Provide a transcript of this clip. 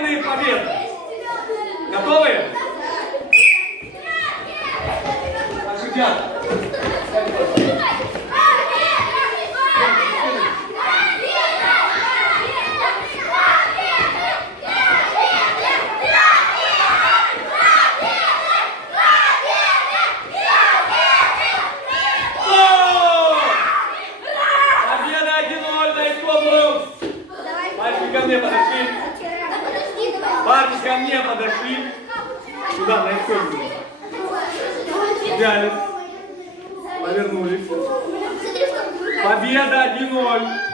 достойные победы. Готовы? Победа 1-0 на Исконбрукс. Парни ко мне подошли. Парни ко мне подошли. Сюда, на Исконбрукс. Взяли. Повернулись. Победа 1-0.